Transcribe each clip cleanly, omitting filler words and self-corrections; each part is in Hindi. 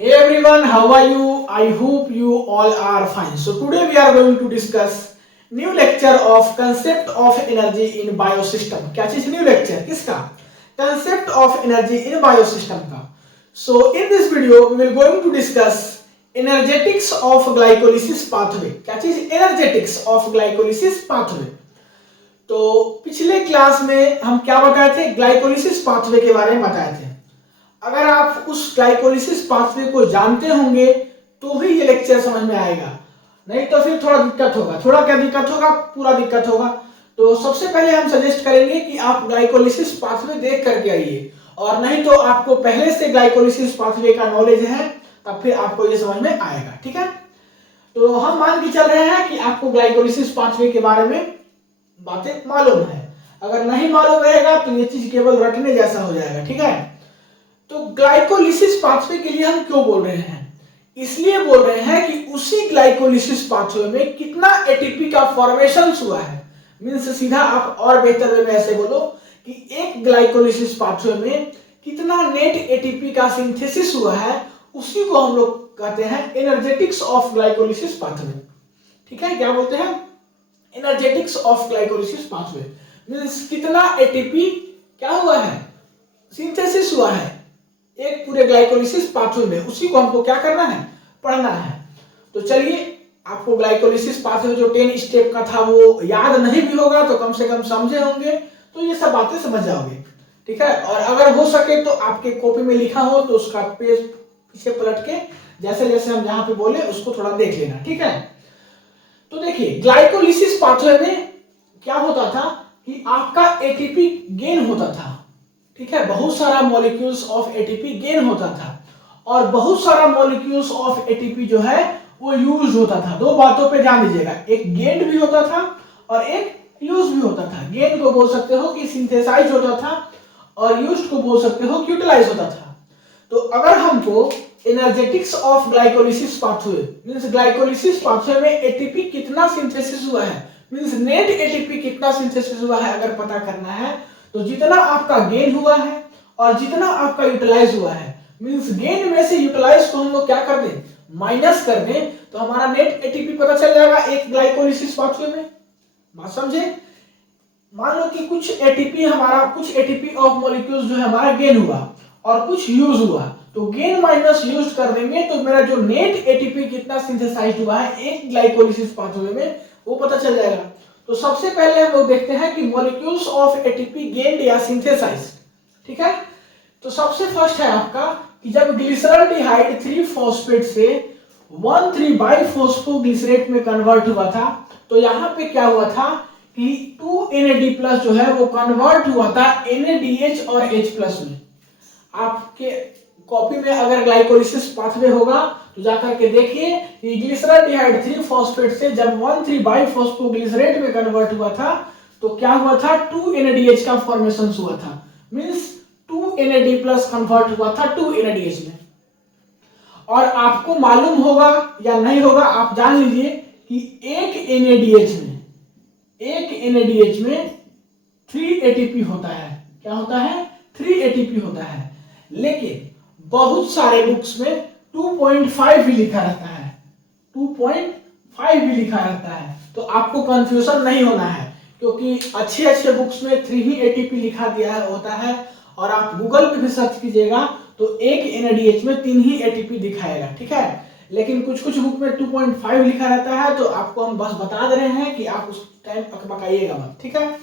Hey everyone, how are you? I hope you all are fine. So today we are going to discuss new lecture of concept of energy in biosystem. क्या चीज न्यू लेक्चर किसका? Concept of energy in biosystem का. So in this video we will going to discuss energetics of glycolysis pathway. क्या चीज? Energetics of glycolysis pathway. तो पिछले क्लास में हम क्या बताए थे? ग्लाइकोलिसिस पाथवे के बारे में बताए थे. अगर आप उस ग्लाइकोलिसिस पाथवे को जानते होंगे तो ही ये लेक्चर समझ में आएगा, नहीं तो फिर थोड़ा दिक्कत होगा. थोड़ा क्या दिक्कत होगा? पूरा दिक्कत होगा. तो सबसे पहले हम सजेस्ट करेंगे कि आप ग्लाइकोलिसिस पाथवे देख करके आइए, और नहीं तो आपको पहले से ग्लाइकोलिसिस पाथवे का नॉलेज है तब फिर आपको ये समझ में आएगा. ठीक है, तो हम मान के चल रहे हैं कि आपको ग्लाइकोलिसिस पाथवे के बारे में बातें मालूम है. अगर नहीं मालूम रहेगा तो ये चीज केवल रटने जैसा हो जाएगा. ठीक है, तो ग्लाइकोलिसिस पाथवे के लिए हम क्यों बोल रहे हैं? इसलिए बोल रहे हैं कि उसी ग्लाइकोलिसिस पाथवे में कितना एटीपी का फॉर्मेशन हुआ है. मींस सीधा आप और बेहतर वे में ऐसे बोलो कि एक ग्लाइकोलिसिस पाथवे में कितना नेट एटीपी का सिंथेसिस हुआ है, उसी को हम लोग कहते हैं एनर्जेटिक्स ऑफ ग्लाइकोलिसिस पाथवे. ठीक है, क्या बोलते हैं? Energetics of glycolysis pathway. Means कितना एटीपी क्या हुआ है, सिंथेसिस हुआ है एक पूरे ग्लाइकोलिसिस पाथवे में, उसी को हमको क्या करना है? पढ़ना है. तो चलिए, आपको ग्लाइकोलिसिस पाथवे जो 10 स्टेप का था वो याद नहीं भी होगा तो कम से कम समझे होंगे, तो ये सब बातें समझ जाओगे. ठीक है, और अगर हो सके तो आपके कॉपी में लिखा हो तो उसका पेज पीछे पलट के जैसे जैसे हम यहाँ पे बोले उसको थोड़ा देख लेना. ठीक है, तो देखिए ग्लाइकोलिसिस पाथवे में क्या होता था कि आपका एटीपी गेन होता था. ठीक है, बहुत सारा मॉलिक्यूल्स ऑफ एटीपी गेन होता था और बहुत सारा मॉलिक्यूल्स ऑफ एटीपी जो है वो यूज होता था. दो बातों पे ध्यान दीजिएगा, एक गेन भी होता था और एक यूज भी होता था. गेन को बोल सकते हो कि सिंथेसाइज होता था और यूज को बोल सकते हो कि यूटिलाइज होता था. तो अगर हमको energetics of glycolysis pathway means glycolysis pathway में एटीपी कितना सिंथेसिस हुआ है, मींस नेट एटीपी कितना सिंथेसिस हुआ है अगर पता करना है, तो जितना आपका गेन हुआ है और जितना आपका यूटिलाइज हुआ है, मींस गेन में से यूटिलाइज को हम लोग क्या कर दें? माइनस कर दें, तो हमारा नेट एटीपी पता चल जाएगा एक ग्लाइकोलिसिस पाथवे में. बात समझे? मान लो कि कुछ एटीपी ऑफ मॉलिक्यूल्स जो है हमारा गेन हुआ और कुछ यूज हुआ, तो गेन माइनस यूज कर देंगे तो मेरा जो नेट एटीपी कितना सिंथेसाइज हुआ है एक ग्लाइकोलिसिस पाथवे में वो पता चल जाएगा. तो सबसे पहले हम लोग देखते हैं कि मॉलिक्यूल्स ऑफ एटीपी गेन्ड या सिंथेसाइज. ठीक है, तो सबसे फर्स्ट है आपका कि जब ग्लिसरॉल्डिहाइड 3 फॉस्फेट से 1,3 बाइफॉस्फोग्लिसरेट में कन्वर्ट हुआ था, तो यहां पे क्या हुआ था कि 2 NAD+ जो है वो कन्वर्ट हुआ था NADH और H+ में. आपके कॉपी में अगर ग्लाइकोलिसिस पाथवे होगा तो जाकर के देखिए कि ग्लिसरॉल्डिहाइड 3 फॉस्फेट से जब 1,3 बाइफॉस्फोग्लिसरेट में कन्वर्ट हुआ था तो क्या हुआ था? 2 NADH का फॉर्मेशन हुआ था. मींस 2 NAD+ कन्वर्ट हुआ था 2 NADH में. और आपको मालूम होगा या नहीं होगा, आप जान लीजिए कि एक NADH में 3 ATP होता है. क्या होता है? 3 ATP होता है. लेकिन बहुत सारे बुक्स में 2.5 भी लिखा रहता है. 2.5 भी लिखा रहता है. तो आपको कंफ्यूजन नहीं होना है, क्योंकि अच्छे अच्छे बुक्स में 3 ही ATP लिखा दिया होता है, और आप गूगल पे भी सर्च कीजिएगा तो एक NADH में 3 ही ATP दिखाएगा. ठीक है, लेकिन कुछ कुछ बुक में 2.5 लिखा रहता है, तो आपको हम बस बता दे रहे हैं कि आप उस टाइम अकबकाइएगा मत. ठीक है,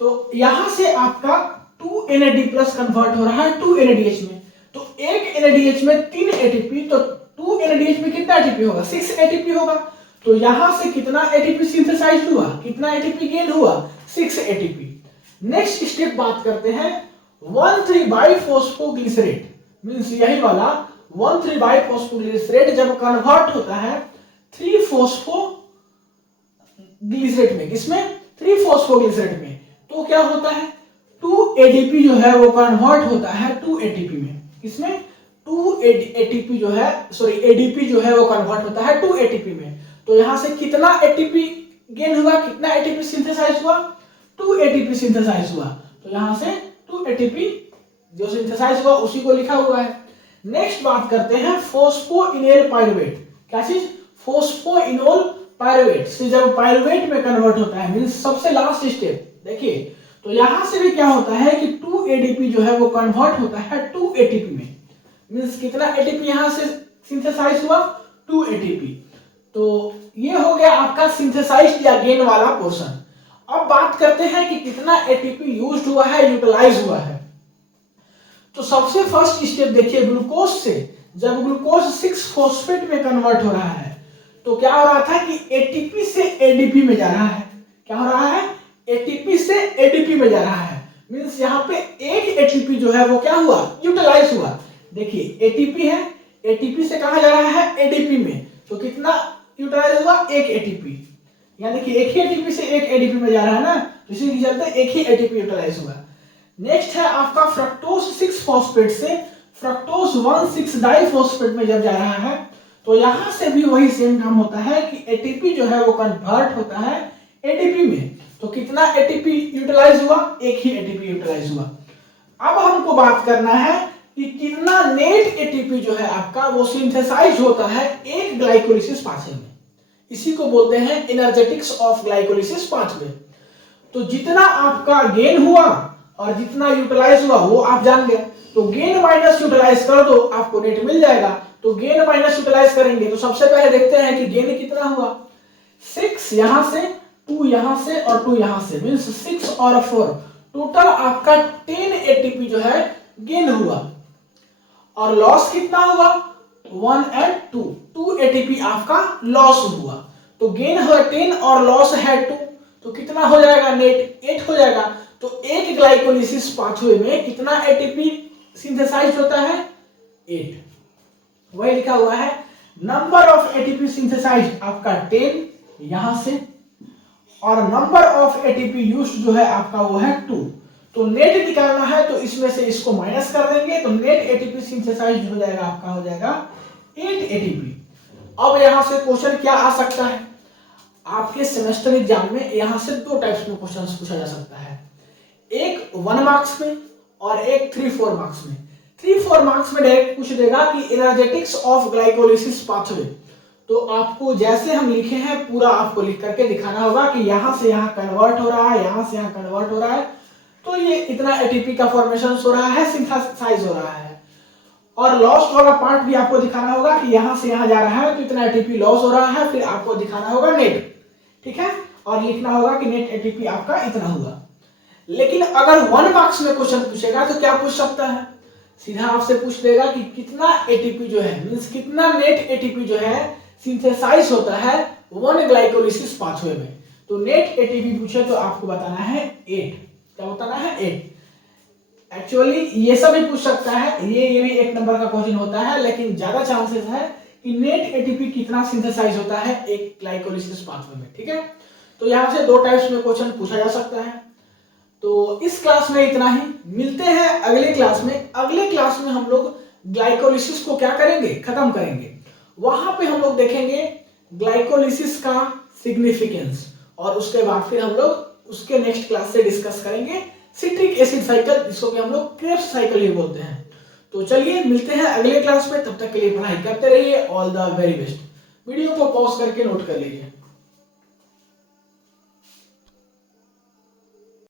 तो यहां से आपका 2 NAD+ कन्वर्ट हो रहा है 2 NADH में. तो एक NADH में 3 ATP, तो 2 NADH में कितना ATP होगा? 6 ATP होगा. तो यहां से कितना ATP सिंथेसाइज हुआ, कितना ATP गेन हुआ? 6 ATP. नेक्स्ट स्टेप बात करते हैं 1,3 बाइफॉस्फोग्लिसरेट. मींस यही वाला 1,3 बाइफॉस्फोग्लिसरेट जब कन्वर्ट होता है 3 फॉस्फोग्लिसरेट में, किसमें? 3 फॉस्फोग्लिसरेट में, तो क्या होता है? 2 ADP जो है वो कन्वर्ट होता है 2 ATP में. किसमें? 2 ATP जो है, सॉरी ADP जो है वो कन्वर्ट होता है 2 ATP में. तो यहां से कितना ATP गेन हुआ, कितना ATP सिंथेसाइज हुआ? 2 ATP सिंथेसाइज हुआ. तो यहां से 2 ATP जो सिंथेसाइज हुआ उसी को लिखा हुआ है. नेक्स्ट बात करते हैं फोस्फोइनोल पायरुवेट। क्या चीज? फोस्फोइनोल पायरुवेट से जब पायरुवेट में कन्वर्ट होता है, मींस सबसे लास्ट स्टेप देखिए, तो यहां से भी क्या होता है कि 2 एडीपी जो है वो कन्वर्ट होता है 2 एटीपी में। मींस कितना एटीपी यहां से सिंथेसाइज हुआ? 2 एटीपी। तो ये हो गया आपका सिंथेसाइज्ड या गेन वाला पोर्शन। अब बात करते हैं कि कितना एटीपी यूज्ड हुआ है, यूटिलाइज हुआ है। तो सबसे फर्स्ट स्टेप देखिए, ग्लूकोज से जब ग्लूकोज 6 फॉस्फेट में कन्वर्ट हो रहा है तो क्या हो रहा था कि एटीपी से एडीपी में जा रहा है। क्या हो रहा है? एटीपी से एडीपी में जा रहा है। मींस यहाँ पे एक एटीपी जो है वो क्या हुआ? यूटिलाइज हुआ। देखिए एटीपी है, एटीपी से कहा जा रहा है? एडीपी में। तो कितना यूटिलाइज हुआ? एक एटीपी। यानी कि एक ही एटीपी से एक एडीपी में जा रहा है ना, तो इसी के चलते एक ही एटीपी यूटिलाइज हुआ। नेक्स्ट है आपका फ्रक्टोज 6 फॉस्फेट से फ्रक्टोज 1,6 डाइफॉस्फेट में जब जा रहा है तो यहां से भी वही सेम काम होता है कि एटीपी जो है वो कन्वर्ट होता है एडीपी में। तो कितना एटीपी यूटिलाइज हुआ? एक ही एटीपी यूटिलाइज हुआ। अब हमको बात करना है कि कितना नेट एटीपी जो है आपका वो सिंथेसाइज होता है एक ग्लाइकोलिसिस पाथवे में। इसी को बोलते हैं एनर्जेटिक्स ऑफ ग्लाइकोलिसिस पाथवे। तो जितना आपका गेन हुआ और जितना यूटिलाइज हुआ वो आप जान गए। तो गेन माइनस यूटिलाइज कर दो, आपको नेट मिल जाएगा। तो गेन माइनस यूटिलाइज करेंगे तो सबसे पहले देखते हैं कि गेन कितना हुआ। 6 यहां से, 2 यहां से और 2 यहां से, मींस 6 और 4, टोटल आपका 10 एटीपी जो है गेन हुआ। और लॉस कितना हुआ? 1 एंड 2, 2 एटीपी आपका लॉस हुआ। तो गेन है 10 और लॉस है 2, तो कितना हो जाएगा? नेट 8 हो जाएगा। तो एक ग्लाइकोलिसिस पाथवे में कितना एटीपी सिंथेसाइज होता है? 8। वही लिखा हुआ है नंबर ऑफ एटीपी सिंथेसाइज आपका 10 यहां से, और नंबर ऑफ एटीपी यूज्ड जो है आपका वो है 2। तो नेट निकालना है तो इसमें से इसको माइनस कर देंगे तो नेट एटीपी सिंथेसाइज हो जाएगा आपका, हो जाएगा 8 एटीपी। अब यहां से क्वेश्चन क्या आ सकता है? आपके सेमेस्टर एग्जाम में यहां से 2 टाइप्स में क्वेश्चन पूछा जा सकता है, एक 1 मार्क्स में और एक 3-4 मार्क्स में। 3-4 मार्क्स में डायरेक्ट पूछ देगा कि एनर्जेटिक्स ऑफ ग्लाइकोलिसिस पाथवे। तो आपको जैसे हम लिखे हैं पूरा आपको लिख करके दिखाना होगा कि यहां से यहां कन्वर्ट हो रहा है, यहां से यहां कन्वर्ट हो रहा है, तो ये इतना एटीपी का फॉर्मेशन हो रहा है, सिंथेसाइज हो रहा है। और लॉस वाला पार्ट भी आपको दिखाना होगा कि यहां से यहां जा रहा है तो इतना एटीपी लॉस हो रहा है, फिर आपको दिखाना होगा नेट, ठीक है, और लिखना होगा कि नेट एटीपी आपका इतना हुआ। लेकिन अगर 1 मार्क्स में क्वेश्चन पूछेगा तो क्या पूछ सकता है? सीधा आपसे पूछ देगा कि कितना एटीपी जो है, मींस कितना नेट एटीपी जो है सिंथेसाइज होता है 1 ग्लाइकोलिसिस पाथवे में। तो नेट एटीपी पूछे तो आपको बताना है 8। क्या बताना है? 8। एक्चुअली ये सब भी पूछ सकता है, ये भी 1 नंबर का क्वेश्चन होता है, लेकिन ज्यादा चांसेस है कि नेट एटीपी कितना सिंथेसाइज होता है एक ग्लाइकोलिसिस पाथवे में, ठीक है। तो यहां से 2 टाइप्स में क्वेश्चन पूछा जा सकता है। तो इस क्लास में इतना ही, मिलते हैं अगले क्लास में। अगले क्लास में हम लोग ग्लाइकोलिसिस को क्या करेंगे? खत्म करेंगे। वहां पे हम लोग देखेंगे ग्लाइकोलिसिस का सिग्निफिकेंस, और उसके बाद फिर हम लोग उसके नेक्स्ट क्लास से डिस्कस करेंगे सिट्रिक एसिड साइकिल, जिसको कि हम लोग क्रेब्स साइकिल ही बोलते हैं। तो चलिए मिलते हैं अगले क्लास में, तब तक के लिए पढ़ाई करते रहिए। All the very best. Video को पॉज करके नोट कर लीजिए।